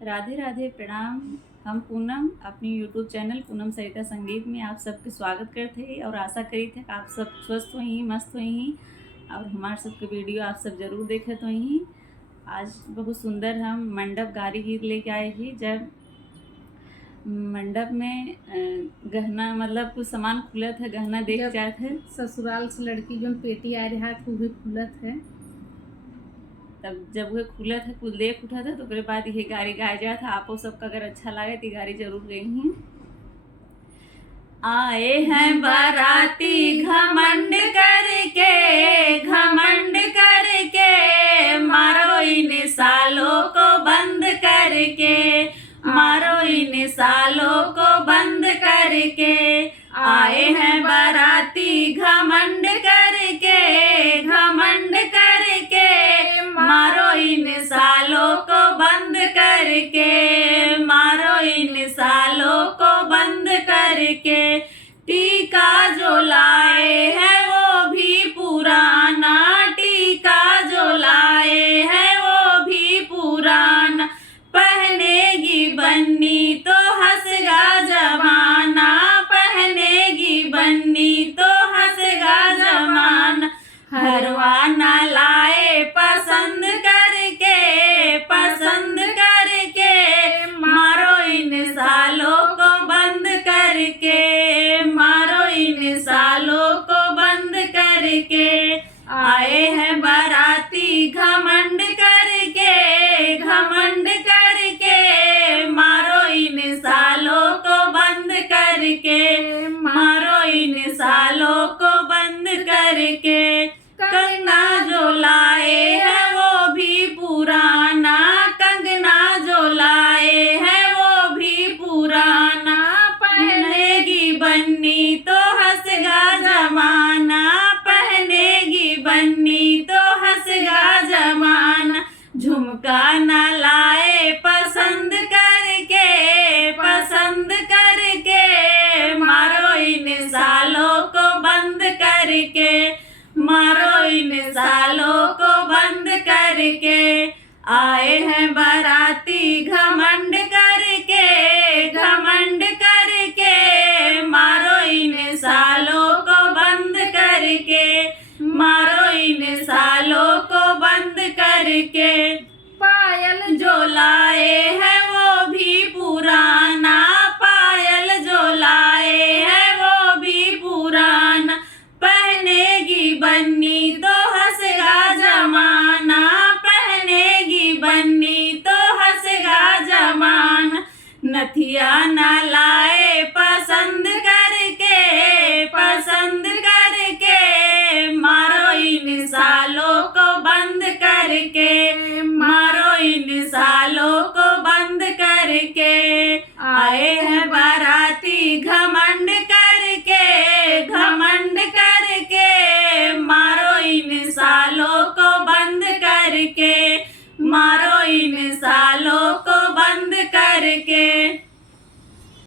राधे राधे, प्रणाम। हम पूनम अपनी यूट्यूब चैनल पूनम सरिता संगीत में आप सबके स्वागत करते हैं और आशा करी थे कि आप सब स्वस्थ हों, मस्त हों और हमारे सबके वीडियो आप सब जरूर देखे तो ही। आज बहुत सुंदर हम मंडप गारी गीत लेके आए ही। जब मंडप में गहना मतलब कुछ सामान खुलत है, गहना देख जाए थे। ससुराल से लड़की जो पेटी आ रहा है वो भी खुलत है। तब जब वह खुलत है कुल देख उठा था तो उसके बाद ये गारी गाया जाए था। आपको सबका अगर अच्छा लगे तो गारी जरूर गई हैं। आए हैं बाराती घमंड करके मारो इन सालों को बंद करके, मारो इन सालों को बंद करके। आए हैं बाराती घमंड करके मारो इन सालों को बंद करके, मारो इन सालों को बंद करके। टीका जो लाए है वो भी पुराना, टीका जो लाए है वो भी पुराना। पहनेगी बन्नी तो हंसगा जमाना, पहनेगी बन्नी तो हंसगा जमाना। हरवाना लाए पसंद करके मारो इन सालों को बंद करके, मारो इन सालों को बंद करके। आए हैं बाराती घमंड करके मारो इन सालों को बंद करके, मारो इन सालों को बंद करके। कंगना जो लाए है वो भी पुराना, कंगना जो लाए है वो भी पुराना। पहनेगी बन्नी तो हंसगा जमाना, पहनेगी बन्नी तो हंसगा जमाना। झुमका न लाए पसंद करके मारो इन सालों को बंद करके, मारो इन सालों को बंद करके। आए हैं बाराती घमंड करके मारो इन सालों को बंद करके, मारो इन सालों को बंद करके। पायल जो लाए है वो भी पुराना, पायल जो लाए है वो भी पुराना। पहनेगी बन्नी तो हंसगा जमाना, पहनेगी बन्नी तो हंसगा जमाना। नथिया